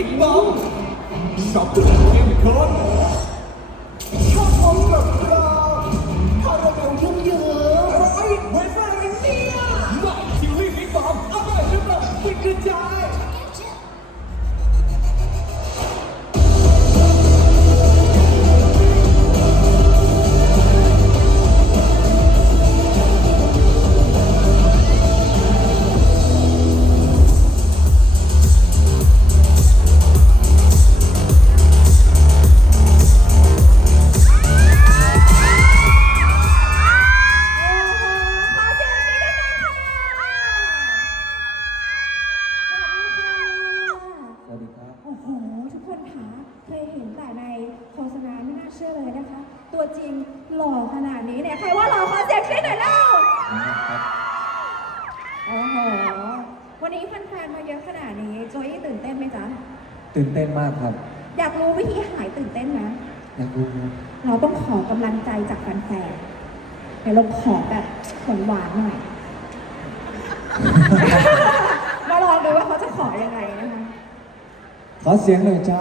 บิ๊กบอม Shop the musical ขนาดนี้โจอี้ตื่นเต้นไหมจ๊ะ ตื่นเต้นมากครับ อยากรู้วิธีหายตื่นเต้นไหมอยากรู้ครับเราต้องขอกำลังใจจากแฟนๆเดี๋ยวเราขอแบบหวานๆหน่อย มาลองดูว่าเขาจะขอยังไงนะคะ ขอเสียงหน่อยจ้า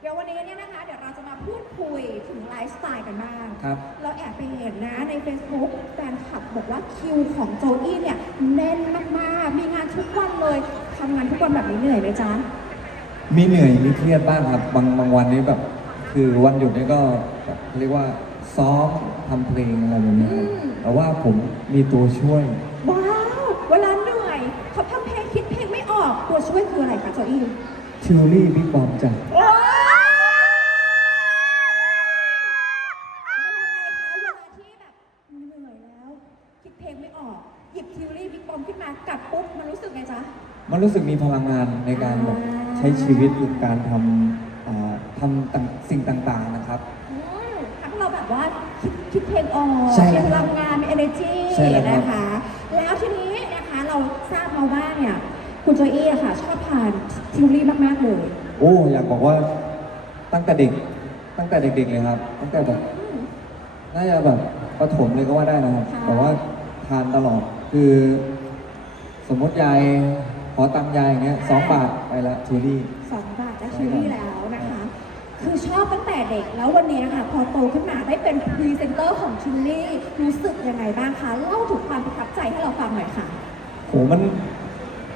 เดี๋ยววันนี้เนี่ยนะคะ เดี๋ยวเราจะมาพูดคุย ถึงไลฟ์สไตล์กันบ้าง ครับ เราแอบไปเห็นนะใน Facebook แฟนคลับบอกว่าคิวของโจอี้เนี่ยแน่นมากๆ มีงานทุกวันเลยทำงานทุกวันแบบนี้เหนื่อยไหมจ๊ะ มีเหนื่อยมีเครียดบ้างครับบางบางวันนี้แบบ คือวันหยุดนี่ก็แบบเรียกว่าซ้อมทำเพลงอะไรแบบนี้ครับอืม แต่ว่าผมมีตัวช่วย ว้าว เวลาเหนื่อยเขาทำเพลงคิดเพลงไม่ออก ตัวช่วยคืออะไรคะโจอี้ ทิวลี่บิ๊กบอมจ้ะ ว้าวเป็นยังไงคะเวลาที่แบบเหนื่อยแล้ว คิดเพลงไม่ออก หยิบทิวลี่บิ๊กบอมขึ้นมากัดปุ๊บมันรู้สึกไงจ๊ะ มัน รู้สึกมีพลังงานในการแบบอ่าใช้ชีวิตหรือการทำอ่าทำต่างสิ่งต่างๆนะครับ อืมทั้งเราแบบว่าคิดคิดเพลงออกใช่แล้มีวพลังงานมี energy ใช่แล้วครับ นะคะ แล้วทีนี้นะคะเราทราบมาว่าเนี่ยคุณโจอี้อะค่ะ ชอบทานทิวลี่มาก ๆ เลยโอ้อยากบอกว่าตั้งแต่เด็ก ตั้งแต่เด็ก ๆ เลยครับ ตั้งแต่แบบอืม น่าจะแบบประถมเลยก็ว่าได้นะครับค่ะ แต่ว่าทานตลอดคือ สมมติยายข อตังค์ยายอย่างเงี้ยสองบาทไปละทูรี่ สองบาทได้ทิวลี่แล้วนะคะ คือชอบตั้งแต่เด็กแล้ววันนี้ค่ะ พอโตขึ้นมาได้เป็นพรีเซนเตอร์ของทิวลี่รู้สึกยังไงบ้างคะ เล่าถึงความประทับใจให้เราฟังหน่อยค่ะ โหมัน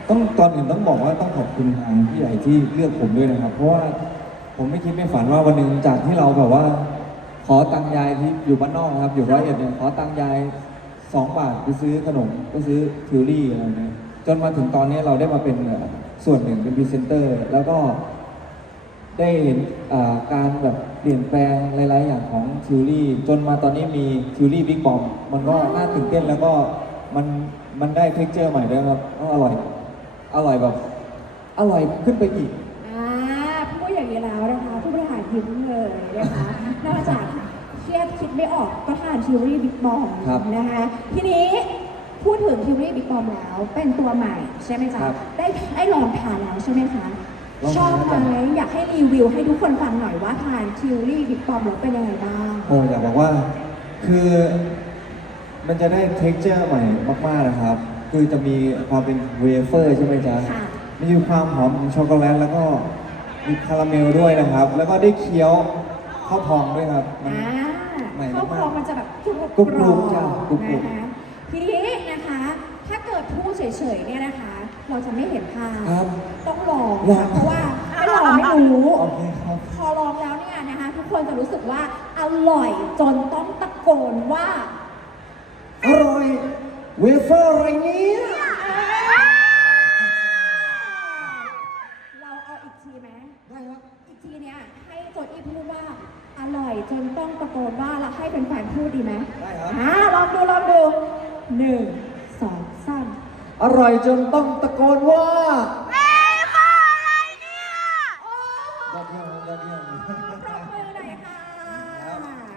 ต้องตอนอื่นต้องบอกว่าต้องขอบคุณทางผู้ใหญ่ที่เลือกผมด้วยนะครับ เพราะว่าผมไม่คิดไม่ฝันว่าวันหนึ่งจากที่เราแบบว่า ขอตังค์ยายที่อยู่บ้านนอกนะครับ อยู่ร้อยเอ็ดเนี่ยขอตังค์ยายสองบาทไปซื้อขนมไปซื้อทิวรี่อะไรเงี้ย จนมาถึงตอนนี้เราได้มาเป็นเอ่อส่วนหนึ่งเป็นพรีเซนเตอร์ แล้วก็ได้เห็นอ่าการแบบเปลี่ยนแปลงหลาย ๆ อย่างของทิวรี่จนมาตอนนี้มีทิวรี่บิ๊กบอมมันก็น่าตื่นเต้นแล้วก็มันมันได้เท็กเจอร์ใหม่ด้วยครับก็อร่อย อร่อยแบบ อร่อยขึ้นไปอีกอ่าพูดอย่างนี้แล้วนะคะ ผู้บริหารยิ้มเลยนะคะนอกจากเครียดคิดไม่ออกก็ทานทิวรี่บิ๊กบอมครับนะคะทีนี้ พูดถึงทิวรี่บิ๊กบอมแล้ว เป็นตัวใหม่ใช่ไหมจ๊ะครับได้ได้ลองทานแล้วใช่ไหมคะลองชทาอนบแล้วไหมจ้ะ อยากให้รีวิวให้ทุกคนฟังหน่อยว่าทานทิวรี่บิ๊กบอมแล้วเป็นยังไงบ้าง โอ้อยากบอกว่าคือมันจะได้เท็กเจอร์ใหม่มากๆนะครับ คือจะมีความเป็นเวเฟอร์ใช่ไหมจ๊ะ ค่ะ มีความหอมของช็อกโกแลตแล้วก็มีคาราเมลด้วยนะครับ แล้วก็ได้เคี้ยวข้าวพองด้วยครับมัน อ่าใหม่มากข้าวพองมันจะแบบกรุบกรุบกรอบจ้ะกรุบกรุบ นะคะทีนี้นะคะถ้า เกิดพูดเฉยๆเนี่ยนะคะ เราจะไม่เห็นภาพครับ ต้องลองลอค่ะง เพราะว่าไม่ลองไม่รู้ โอเคครับ พอลองแล้วเนี่ยนะคะทุกคนจะรู้สึกว่าอร่อยจนต้องตะโกนว่า อร่อยเวเฟอร์อะไรเนี่ย เราเอาอีกทีไหม ได้ครับ อีกทีเนี่ยให้โจทย์อีพูดว่าอร่อยจนต้องตะโกนว่าแล้วให้แฟนๆพูดดีไหม ได้ครับ อ่าลองดูลองดูหนึ่งสองสาม อ ร่อยจนต้องตะโกนว่าโอ้ยอดเยี่ยมยอดเยี่ยม ปรบมือหน่อยค่ะ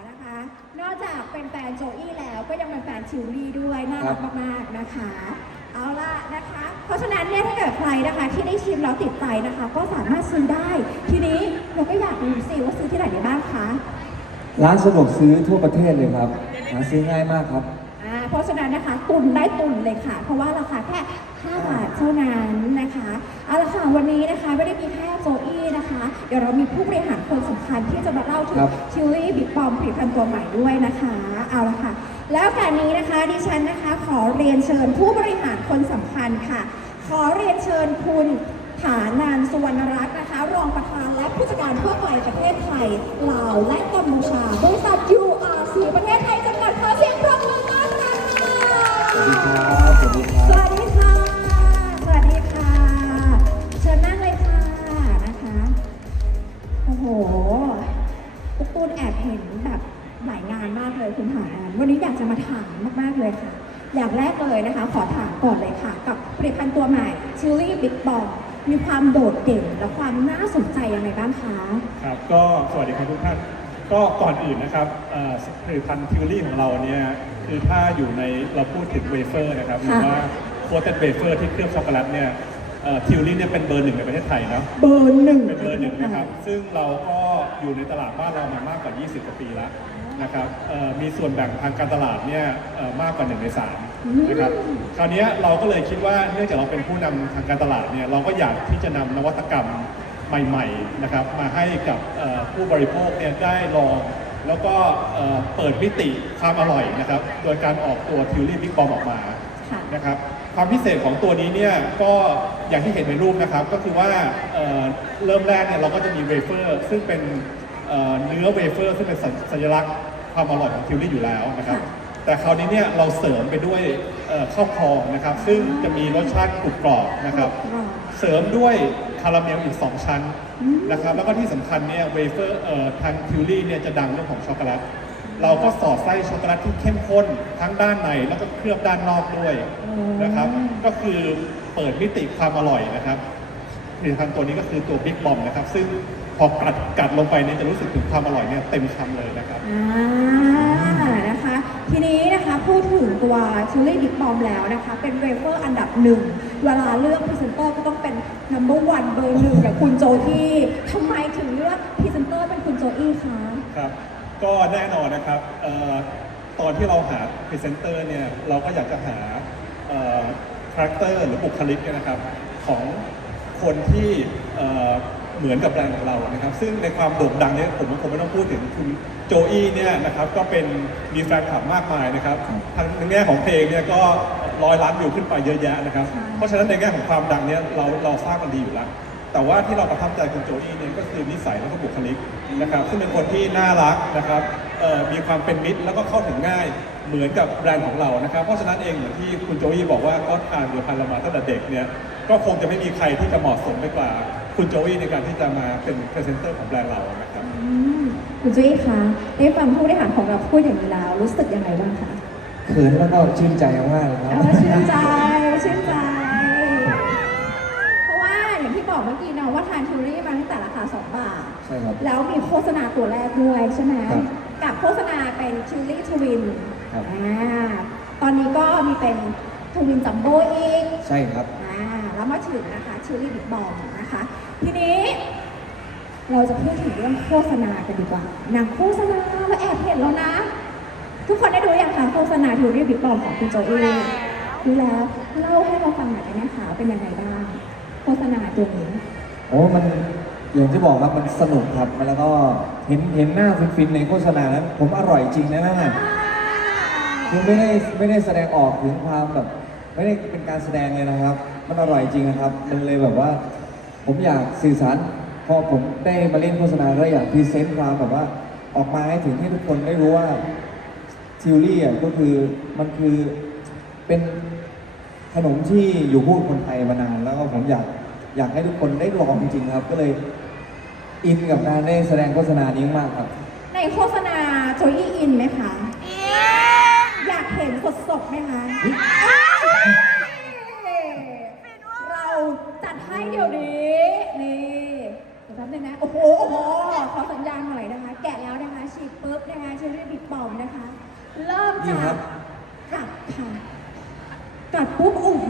นะคะ นอกจากเป็นแฟนโจอี้แล้วก็ยังเป็นแฟนชิวลี่ด้วยน่ารักมากๆนะคะ เอาล่ะนะคะ เพราะฉะนั้นเนี่ยถ้าเกิดใครนะคะ ที่ได้ชิมแล้วติดใจนะคะ ก็สามารถซื้อได้ ทีนี้เราก็อยากรู้สิว่าซื้อที่ไหนได้บ้างคะ ร้านสะดวกซื้อทั่วประเทศเลยครับ หาซื้อง่ายมากครับ เพราะฉะนั้นนะคะตุนได้ตุนเลยค่ะ เพราะว่าราคาแค่ 5 บาทเท่านั้นนะคะเอาละค่ะวันนี้นะคะไม่ได้มีแค่โจอี้นะคะ เดี๋ยวเรามีผู้บริหารคนสำคัญที่จะมาเล่าถึงครับ ชิลลี่บิ๊กบอมผลิตภัณฑ์ตัวใหม่ด้วยนะคะเอาละค่ะ แล้วโอกาสนี้นะคะดิฉันนะคะขอเรียนเชิญผู้บริหารคนสำคัญค่ะ ขอเรียนเชิญคุณฐานานสุวรรณรัตน์นะคะ รองประธานและผู้จัดการทั่วไปประเทศไทยลาวและกัมพูชาบริษัท URC ประเทศไทยจ ดีครับสวัสดีคสรับวัสดีค่ะ สวัสดีค่ะ เชิญนั่งเลยค่ะนะคะ โอ้โหปุ๊กตูนแอบเห็นแบบหลายงานมากเลยคุณฐานวันนี้อยากจะมาถามมากๆเลยค่ะ อย่างแรกเลยนะคะ ขอถามก่อนเลยค่ะ กับผลิตภัณฑ์ตัวใหม่ชิลลี่บิ๊กบอมมีความโดดเด่นและความน่าสนใจยังไงบ้างคะ ครับก็สวัสดีครับทุกท่าน ก็ก่อนอื่นนะครับเอ่อผลิตภัณฑ์ทิวลี่ของเราเนี่ย คือถ้าอยู่ในเราพูดถึงเวเฟอร์นะครับหรือว่าโคเตดเวเฟอร์ที่เคลือบช็อกโกแลตเนี่ยทิวลี่เนี่ยเป็นเบอร์หนึ่งในประเทศไทยเนาะเบอร์หนึ่งเป็นเบอร์หนึ่งนะครับ ซึ่งเราก็อยู่ในตลาดบ้านเรามามากกว่า 20 กว่าปีแล้วนะครับเอ่อมีส่วนแบ่งทางการตลาดเนี่ยเอ่อมากกว่า1ใน3นะครับคราวเนี้ยเราก็เลยคิดว่าเนื่องจากเราเป็นผู้นำทางการตลาดเนี่ยเราก็อยากที่จะนำนวัตกรรมใหม่ๆนะครับมาให้กับเอ่อผู้บริโภคเนี่ยได้ลอง แล้วก็เอ่อเปิดมิติความอร่อยนะครับ โดยการออกตัวทิวลี่บิ๊กบอมออกมาค่ะนะครับความพิเศษของตัวนี้เนี่ยก็อย่างที่เห็นในรูปนะครับ ก็คือว่าเอ่อเริ่มแรกเนี่ยเราก็จะมีเวเฟอร์ซึ่งเป็นเอ่อเนื้อเวเฟอร์ซึ่งเป็นสัญสัญลักษณ์ความอร่อยของทิวลี่อยู่แล้วนะครับค่ะ แต่คราวนี้เนี่ยเราเสริมไปด้วยข้าวคองนะครับ ซึ่งจะมีรสชาติกรุบกรอบนะครับ เสริมด้วยคาราเมลอีก 2 ชั้นนะครับ แล้วก็ที่สำคัญเนี่ยเวเฟอร์ทางทิวลี่เนี่ยจะดังเรื่องของช็อกโกแลตเราก็สอดไส้ช็อกโกแลตที่เข้มข้นทั้งด้านในแล้วก็เคลือบด้านนอกด้วยนะครับ ก็คือเปิดมิติความอร่อยนะครับผลิตภัณฑ์ตัวนี้ก็คือตัวบิ๊กบอมนะครับ ซึ่งพอกัดกัดลงไปเนี่ยจะรู้สึกถึงความอร่อยเนี่ยเต็มคำเลยนะครับ ทีนี้นะคะพูดถึงตัวชิลลี่บิ๊กบอมแล้วนะคะ เป็นเวเฟอร์อันดับหนึ่ง เวลาเลือกพรีเซนเตอร์ก็ต้องเป็น number one เบอร์หนึ่งอย่างคุณโจอี้ทำไมถึงเลือกพรีเซนเตอร์เป็นคุณโจอี้คะครับก็แน่นอนนะครับออตอนที่เราหาพรีเซนเตอร์เนี่ยเราก็อยากจะหาคาแรคเตอร์หรือบุคลิกนะครับของคนที่ เอ่อเหมือนกับแบรนด์ของเรานะครับ ซึ่งในความโด่งดังเนี่ยผมคงไม่ต้องพูดถึงคุณโจอี้เนี่ยนะครับก็เป็นมีแฟนคลับมากมายนะครับทางในแง่ของเพลงเนี่ยก็ร้อยล้านวิวขึ้นไปเยอะแยะนะครับ เพราะฉะนั้นในแง่ของความดังเนี่ยเราเราทราบกันดีอยู่แล้วแต่ว่าที่เราประทับใจคุณโจอี้เนี่ยก็คือนิสัยแล้วก็บุคลิกนะครับ ซึ่งเป็นคนที่น่ารักนะครับเอ่อมีความเป็นมิตรแล้วก็เข้าถึงง่ายเหมือนกับแบรนด์ของเรานะครับ เพราะฉะนั้นเองเหมือนที่คุณโจอี้บอกว่าก็ทานผลิตภัณฑ์เรามาตั้งแต่เด็กเนี่ยก็คงจะไม่มีใครที่จะเหมาะสมไปกว่า คุณโจอี้ในการที่จะมาเป็นพรีเซนเตอร์ของแบรนด์เรานะครับ อืมคุณโจอี้คะได้ฟังผู้บริหารของเราพูดอย่างนี้แล้วรู้สึกยังไงบ้างคะเขินแล้วก็ชื่นใจมากเลยคเอรับอชื่นใจชื่นใจ เพราะว่าอย่างที่บอกเมื่อกี้เนาะว่าทานทิวรี่มาตั้งแต่ราคา2บาท ใช่ครับ แล้วมีโฆษณาตัวแรกด้วยใช่ไหมครับกับโฆษณาเป็นชิลลี่ทวินครับ อ่าตอนนี้ก็มีเป็นทวินจัมโบ้อีกใช่ครับ อ่าแล้วมาถึงนะคะชิลลี่บิ๊กบอมนะคะ ทีนี้ เราจะพูดถึงเรื่องโฆษณากันดีกว่าหนังโฆษณาเราแอบเห็นแล้วนะ ทุกคนได้ดูอย่างคะโฆษณาทิวรี่บิ๊กบอมของคุณโจอี้ดูแล้วเล่าให้เราฟังหน่อยได้ไหมคะเป็นยังไงบ้างโฆษณาตัวนี้โอ้มันอย่างที่บอกครับมันสนุกครับแล้วก็เห็นเห็นหน้าฟินๆในโฆษณานั้น ผมอร่อยจริงนะนั่นน่ะคือไม่ได้ไม่ได้แสดงออกถึงความแบบไม่ได้เป็นการแสดงเลยนะครับ มันอร่อยจริงนะครับ มันเลยแบบว่า ผมอยากสื่อสาร พอผมได้มาเล่นโฆษณาก็อยากพรีเซนต์ความแบบว่าออกมาให้ถึงให้ทุกคนได้รู้ว่าทิวลี่อะก็คือมันคือเป็นขนมที่อยู่คู่กับคนไทยมานาน แล้วก็ผมอยากอยากให้ทุกคนได้ลองจริงๆครับ ก็เลยอินกับการได้แสดงโฆษณานี้มากครับ ในโฆษณาโจอี้อินไหมคะ อยากเห็นสดๆไหมคะเราจัดให้เดี๋ยวนี้นี่เดี๋ยวแป๊บึงนะโอ้โหขอสัญญาณหน่อยนะคะ แกะแล้วนะคะฉีดปุ๊บนะคะเชอรี่บิดป่อมนะคะ เริ่มจากกัดค่ะกัดปุ๊บ โอ้โห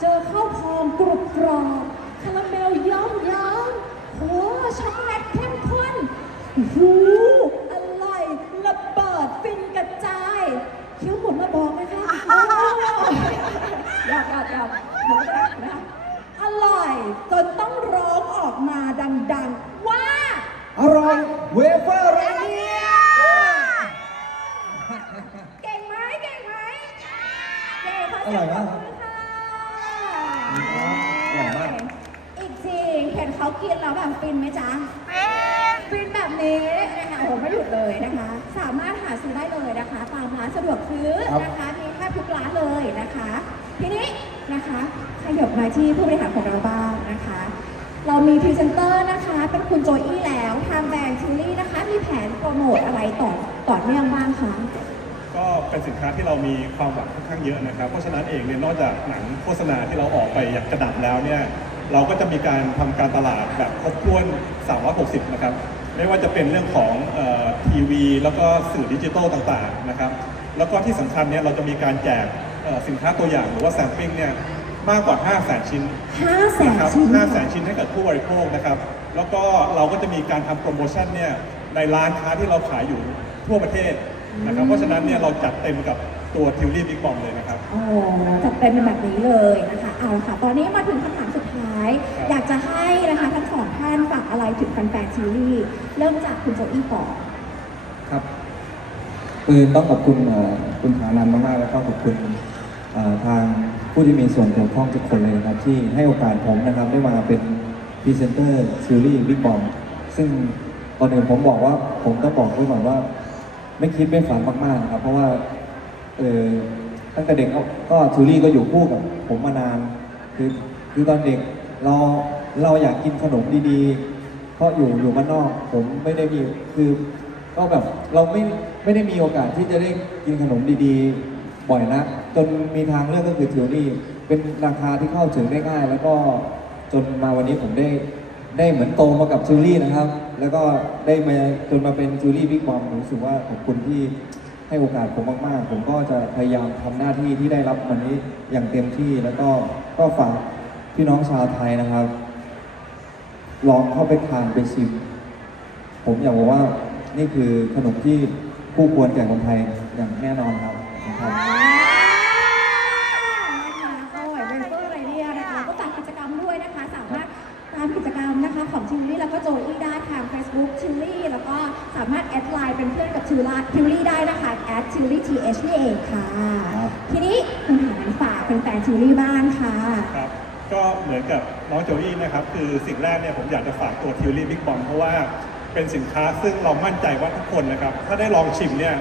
เจอข้าวพองกรุบกรอบคาราเมลย้อมย้อมโอ้โช็อกโกแลตเข้มข้นหูอร่อยระเบิดฟินกระจายเคี้ยวหมดมาบอกไหมคะ อยากอยากอยากเดี๋ยวนะ จนต้องร้องออกมาดังๆ ว่า อร่อยเวเฟอร์ไรเนี่ยเก่งไหมเก่งไหมเก่งค่ะอร่อยมากครับเสีงปรบมือค่ะอร่อยมาก อีกจริงเห็นเขากินแล้วแบบฟินไหมจ๊ะฟินแบบนี้นะคะโอ้โหไม่หยุดเลยนะคะ สามารถหาซื้อได้เลยนะคะตามร้านสะดวกซื้อครับนะคะมีแทบทุกร้านเลยนะคะ ทีนี้นะคะขยับมาที่ผู้บริหารของเราบ้างนะคะ เรามีพรีเซนเตอร์นะคะ เป็นคุณโจอี้แล้วทางแบรนด์ทิลลี่นะคะ มีแผนโปรโมทอะไรต่อต่อเนื่องบ้างคะก็เป็นสินค้าที่เรามีความหวังค่อนข้างเยอะนะครับ เพราะฉะนั้นเองเนี่ยนอกจากหนังโฆษณาที่เราออกไปอย่างกระดับแล้วเนี่ยเราก็จะมีการทำการตลาดแบบครบถ้วน 360 นะครับ ไม่ว่าจะเป็นเรื่องของเอ่อทีวี แล้วก็สื่อดิจิทัลต่างๆนะครับ แล้วก็ที่สำคัญเนี่ยเราจะมีการแจก สินค้าตัวอย่างหรือว่าแซมปิ้งเนี่ยมากกว่า 5 0 0 0 0 0 ชิ้นห้าแสนนะครับชิ้น5 0 0 0 0 0 ชิ้นให้กับผู้บริโภคนะครับ แล้วก็เราก็จะมีการทำโปรโมชั่นเนี่ยในร้านค้าที่เราขายอยู่ทั่วประเทศนะครับ เพราะฉะนั้นเนี่ยเราจัดเต็มกับตัวทิวลี่บิ๊กบอมเลยนะครับ โอ้จัดเต็มเป็นแบบนี้เลยนะคะ เอาละค่ะ ตอนนี้มาถึงคำถามสุดท้าย ครับ อยากจะให้นะคะทั้งสองท่านฝากอะไรถึงแฟนๆซีรีส์เริ่มจากคุณโจอี้ก่อน ครับคือต้องขอบคุณเอ่อคุณฐานันมากๆแล้วก็ขอบคุณเอ่อ ทางผู้ที่มีส่วนเกี่ยวข้องทุกคนเลยนะครับ ที่ให้โอกาสผมนะครับได้มาเป็นพรีเซนเตอร์ซีรีส์บิ๊กบอมซึ่งก่อนอื่นผมบอกว่าผมต้องบอกไว้ก่อนว่า ไม่คิดไม่ฝันมากๆนะครับ เพราะว่าเออตั้งแต่เด็กก็ซีรีส์ก็อยู่คู่กับผมมานาน คือคือตอนเด็กเราเราอยากกินขนมดีๆ เพราะอยู่อยู่บ้านนอก ผมไม่ได้มีคือก็แบบเราไม่ไม่ได้มีโอกาสที่จะได้กินขนมดีๆ บ่อยนัก จนมีทางเลือกก็คือทิวรี่เป็นราคาที่เข้าถึงได้ง่าย แล้วก็จนมาวันนี้ผมได้ได้เหมือนโตมากับทิวรี่นะครับ แล้วก็ได้มาจนมาเป็นทิวรี่บิ๊กบอมผมรู้สึกว่าขอบคุณที่ให้โอกาสผมมาก ๆ ผมก็จะพยายามทำหน้าที่ที่ได้รับวันนี้อย่างเต็มที่แล้วก็ก็ฝากพี่น้องชาวไทยนะครับ ลองเข้าไปทานไปชิม ผมอยากบอกว่านี่คือขนมที่คู่ควรแก่คนไทยอย่างแน่นอนครับ นะครับนะคะอร่อยเบเฟอร์ไรเดียนะคะก็ฝากกิจกรรมด้วยนะคะ สามารถตามกิจกรรมนะคะของทิวลี่แล้วก็โจอี้ได้ทาง Facebook ทิวลี่แล้วก็สามารถแอดไลน์เป็นเพื่อนกับทิวลาทิวลี่ได้นะคะแอดทิวลี่ทีเอชนี่เองค่ะครับทีนี้คุณหานันฝากเป็นแฟนทิวลี่บ้างค่ะ ครับ ก็เหมือนกับน้องโจอี้นะครับ คือสิ่งแรกเนี่ยผมอยากจะฝากตัวทิวลี่บิ๊กบอมเพราะว่าเป็นสินค้าซึ่งเรามั่นใจว่าทุกคนนะครับ ถ้าได้ลองชิมเนี่ย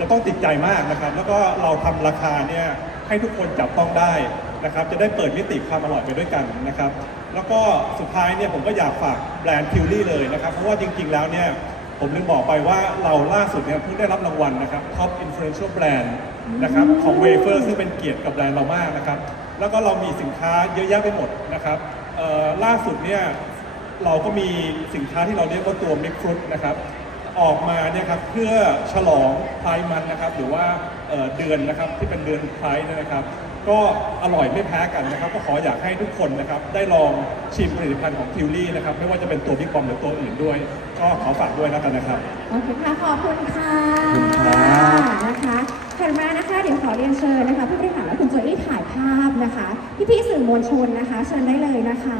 จะต้องติดใจมากนะครับ แล้วก็เราทำราคาเนี่ยให้ทุกคนจับต้องได้นะครับ จะได้เปิดมิติความอร่อยไปด้วยกันนะครับ แล้วก็สุดท้ายเนี่ยผมก็อยากฝากแบรนด์ทิวลี่เลยนะครับ เพราะว่าจริง ๆ แล้วเนี่ยผมลืมบอกไปว่าเราล่าสุดเนี่ยเพิ่งได้รับรางวัลนะครับ Top Influential Brand นะครับของเวเฟอร์ซึ่งเป็นเกียรติกับแบรนด์เรามากนะครับ แล้วก็เรามีสินค้าเยอะแยะไปหมดนะครับล่าสุดเนี่ยเราก็มีสินค้าที่เราเรียกว่าตัวมิกฟรุตนะครับ ออกมาเนี่ยครับเพื่อฉลองไพร์มันนะครับ หรือว่าเอ่อเดือนนะครับที่เป็นเดือนไพร์เนี่ยนะครับ ก็อร่อยไม่แพ้กันนะครับ ก็ขออยากให้ทุกคนนะครับ ได้ลองชิมผลิตภัณฑ์ของทิวลี่นะครับ ไม่ว่าจะเป็นตัวบิ๊กบอมหรือตัวอื่นด้วย ก็ขอฝากด้วยแล้วกันนะครับโอเคค่ะขอบคุณค่ะขอบคุณครับนะคะถัดมานะคะเดี๋ยวขอเรียนเชิญนะคะผู้บริหารและคุณโจอี้ถ่ายภาพนะคะพี่ๆสื่อมวลชนนะคะ เชิญได้เลยนะคะ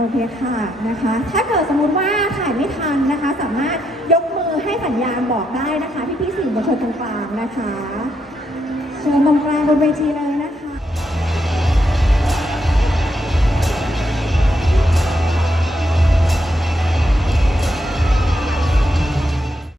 โอเคค่ะนะคะ ถ้าเกิดสมมติว่าถ่ายไม่ทันนะคะ สามารถยกมือให้สัญญาณบอกได้นะคะพี่พี่สื่อมวลชนตรงกลางนะคะเชิญตรงกลางบนเวทีเลย